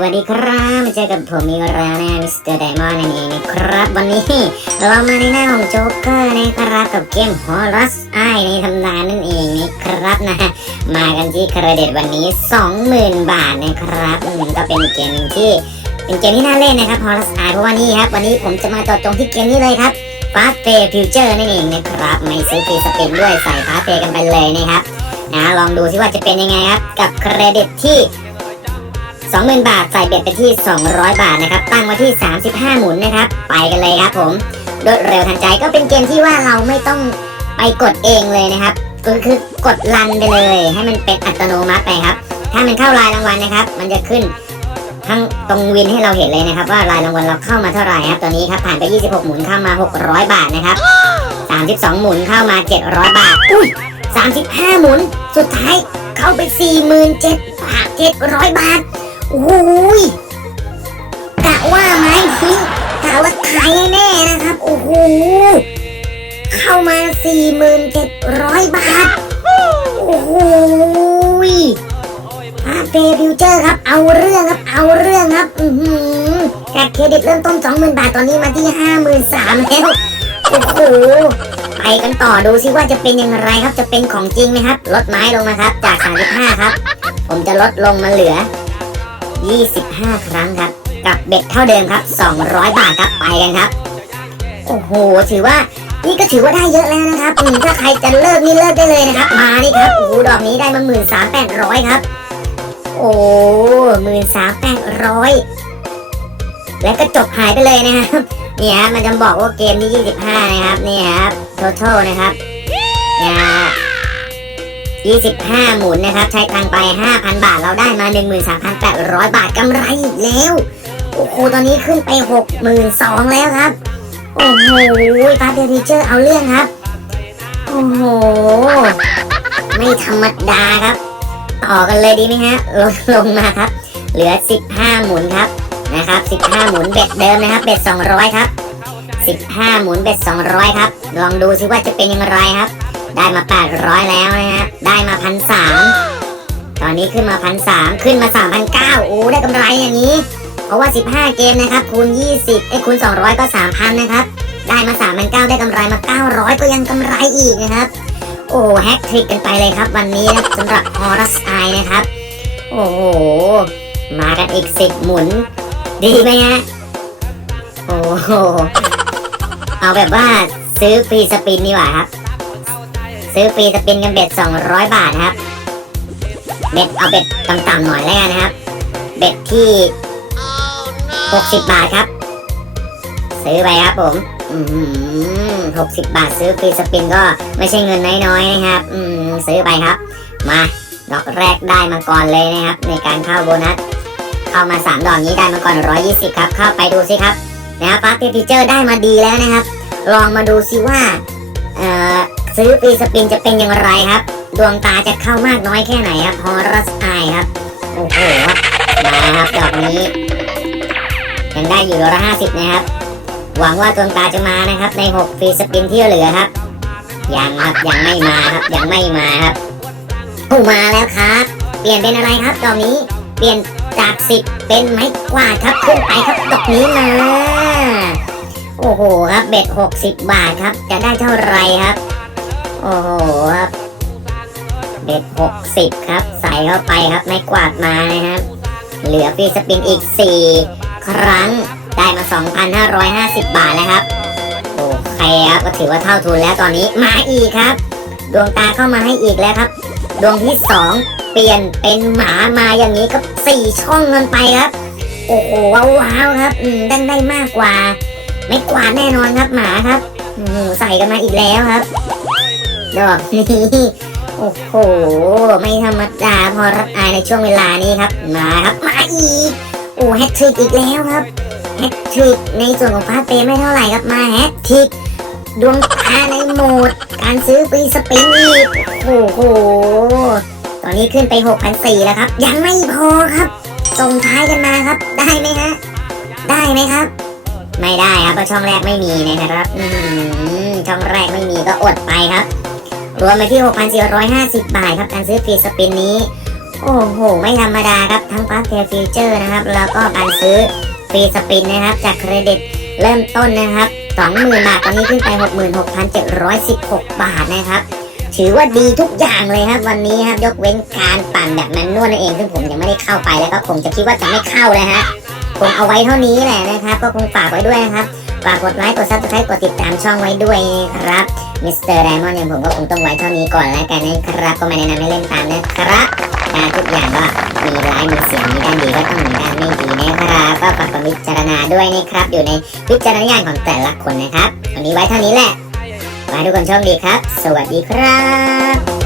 สวัสดีครับมาเจอกับผมอีกแล้วนะมิสเตอร์ไดมอนด์นั่นเองนะครับ วันนี้เรามาในหน้าของโจ๊กเกอร์นะครับกับเกม Horus Eye ในตำนานนั่นเองนะครับนะ มากันที่เครดิตวันนี้ 20,000 บาทนะครับอืมก็เป็นเกมที่เป็นเกมที่น่าเล่นนะครับ Horus Eye เพราะว่านี่ครับวันนี้ผมจะมาจอดจงที่เกมนี้เลยครับ Fast Pay Future นั่นเองนะครับไม่ซื้อฟรีสปินด้วยใส่ Fast Pay กันไปเลยนะครับนะลองดูซิว่าจะเป็นยังไงครับกับเครดิตที่ 20,000 บาทใส่เบ็ดไปที่ 200 บาทนะครับ ตั้งไว้ที่ 35 หมุนนะครับ ไปกันเลยครับผมรวดเร็วทันใจก็เป็นเกมที่ว่าเราไม่ต้องไปกดเองเลยนะครับก็คือกดรันไปเลย ให้มันเป็นอัตโนมัติไปครับ ถ้ามันเข้ารายรางวัลนะครับ มันจะขึ้นทั้งตรงวินให้เราเห็นเลยนะครับ ว่ารายรางวัลเราเข้ามาเท่าไหร่ครับตอนนี้ครับผ่านไป 26 หมุนเข้ามา 600 บาทนะครับ 32 หมุนเข้ามา 700 บาท อุ้ย 35 หมุน สุดท้ายเข้าไป 47,700 บาท โอ้ยกะว่าไหมพี่กะว่าขายแน่นะครับ โอ้โห เข้ามา 4,700 บาท โอ้โหอาเฟฟิวเจอร์ครับ เอาเรื่องครับ เอาเรื่องครับ อือหือจากเครดิตเริ่มต้น 20,000 บาท ตอนนี้มาที่ 53,000แล้ว โอ้โหไปกันต่อดูซิว่าจะเป็นอย่างไรครับ จะเป็นของจริงไหมครับ ลดไม้ลงมาครับ จาก 35 ครับ ผมจะลดลงมาเหลือ 25 ครั้งครับ กับเบ็ดเท่าเดิมครับ 200 บาทครับไปกันครับ โอ้โห ถือว่านี่ก็ถือว่าได้เยอะแล้วนะครับถ้าใครจะเลิกนี่เลิกได้เลยนะครับ มานี่ครับโอ้โหดอกนี้ได้มา13,800ครับ โอ้13,800แล้วก็จบหายไปเลยนะครับนี่ฮะมันจะบอกว่าเกมที่25นะครับนี่ครับ total นะครับเนี่ย 25 หมุนนะครับ ใช้ตังไป 5,000 บาทเราได้มา 13,800 บาทกำไรอีกแล้ว โอ้โห ตอนนี้ขึ้นไป 62,000แล้วครับ โอ้โหฟาเดอร์ทีเจอร์เอาเรื่องครับ โอ้โห ไม่ธรรมดาครับ ต่อกันเลยดีไหมฮะลงลงมาครับ เหลือ 15 หมุนครับนะครับ 15 หมุนเบ็ดเดิมนะครับ เบ็ด 200 ครับ 15 หมุนเบ็ด 200 ครับ ลองดูซิว่าจะเป็นอย่างไรครับ ได้มา 800 แล้วนะครับ ได้มา1,300ตอนนี้ขึ้นมา1,300ขึ้นมา3,900โอ้ได้กำไรอย่างนี้ เพราะว่า 15 เกมนะครับ คูณ 20เอ้คูณ 200 ก็ 3,000 นะครับ ได้มา3,900ได้กำไรมา 900 ก็ยังกำไรอีกนะครับ โอ้แฮกทริกกันไปเลยครับ วันนี้นะสำหรับ Horus Eye นะครับ โอ้โห มากันอีก 10 หมุน ดีไหมฮะโอ้โห เอาแบบว่าซื้อฟรีสปินดีกว่าครับ ซื้อฟรีสปินกันเบ็ด 200 บาทนะครับ เบ็ดเอาเบ็ดต่ำๆหน่อยแล้วกันนะครับ เบ็ดที่ 60 บาทครับ ซื้อไปครับผมหกสิบบาทซื้อฟรีสปินก็ไม่ใช่เงินน้อยๆนะครับ อืมซื้อไปครับ มาดอกแรกได้มาก่อนเลยนะครับ ในการเข้าโบนัสเข้ามา 3 ดอกนี้ได้มาก่อน 120 ครับ เข้าไปดูสิครับนะครับฟาสต์พิเจอร์ได้มาดีแล้วนะครับ ลองมาดูสิว่าเอ่อ ซื้อฟรีสปินจะเป็นอย่างไรครับ ดวงตาจะเข้ามากน้อยแค่ไหนครับฮอรัสไอครับ โอ้โหครับมาครับดอกนี้ยังได้อยู่ร้อยห้าสิบนะครับ หวังว่าดวงตาจะมานะครับ ใน6ฟรีสปินที่เหลือครับ ยังครับยังไม่มาครับยังไม่มาครับโอ้มาแล้วครับ เปลี่ยนเป็นอะไรครับดอกนี้ เปลี่ยนจาก10เป็นไม้กวาดครับขึ้นไปครับดอกนี้มา โอ้โหครับเบ็ด60บบาทครับ จะได้เท่าไรครับ โอ้โหครับเบ็ด60ครับ ใส่เข้าไปครับไม้กวาดมานะครับ เหลือฟรีสปินอีก4ครั้งได้มา 2,550 บาทแล้วครับ โอเคครับก็ถือว่าเท่าทุนแล้วตอนนี้มาอีกครับ ดวงตาเข้ามาให้อีกแล้วครับ ดวงที่ 2 เปลี่ยนเป็นหมามาอย่างนี้ก็4ช่องเงินไปครับ โอ้โหว้าวครับอืมได้ได้มากกว่า ไม่กวาดแน่นอนครับหมาครับใส่กันมาอีกแล้วครับ ดอกนี้โอ้โห ไม่ธรรมดาพอรับอายในช่วงเวลานี้ครับ มาครับ มาอีก โอ้แฮตทริกอีกแล้วครับ แฮตทริกในส่วนของฟาสเปย์ไม่เท่าไหร่ครับ มาแฮตทริกดวงตาในโหมด การซื้อฟรีสปินอีก โอ้โห ตอนนี้ขึ้นไป 6,400 แล้วครับ ยังไม่พอครับ ส่งท้ายกันมาครับ ได้ไหมฮะ ได้ไหมครับ ไม่ได้ครับเพราะช่องแรกไม่มีนะครับอืมช่องแรกไม่มีก็อดไปครับ รวมไปที่ 6,450 บาทครับการซื้อฟรีสปินนี้ โอ้โห ไม่ธรรมดาครับ ทั้ง Fast Pay Future นะครับ แล้วก็การซื้อฟรีสปินนะครับ จากเครดิตเริ่มต้นนะครับ20,000 บาท ตอนนี้ขึ้นไป 66,716 บาทนะครับ ถือว่าดีทุกอย่างเลยครับ วันนี้ครับ ยกเว้นการปั่นแบบแมนนวลนั่นเอง ซึ่งผมยังไม่ได้เข้าไปแล้วก็คงจะคิดว่าจะไม่เข้าเลยฮะคงเอาไว้เท่านี้แหละนะครับ ก็คงฝากไว้ด้วยนะครับากกดไลค์กดซับสไครต์กดติดตามช่องไว้ด้วยครับมิสเตอร์ไดมอนด์อย่างผมก็คงต้องไว้เท่านี้ก่อนแล้วกันนะครับก็ไม่แนะนำให้เล่นตามนะครับนะทุกอย่างก็มีร้ายมีเสียงมีด้านดีก็ต้องมีด้านไม่ดีนะครับก็ฝากความวิจารณาด้วยนะครับ อยู่ในวิจารณญาณของแต่ละคนนะครับ วันนี้ไว้เท่านี้แหละขอให้ทุกคนโชคดีครับ สวัสดีครับ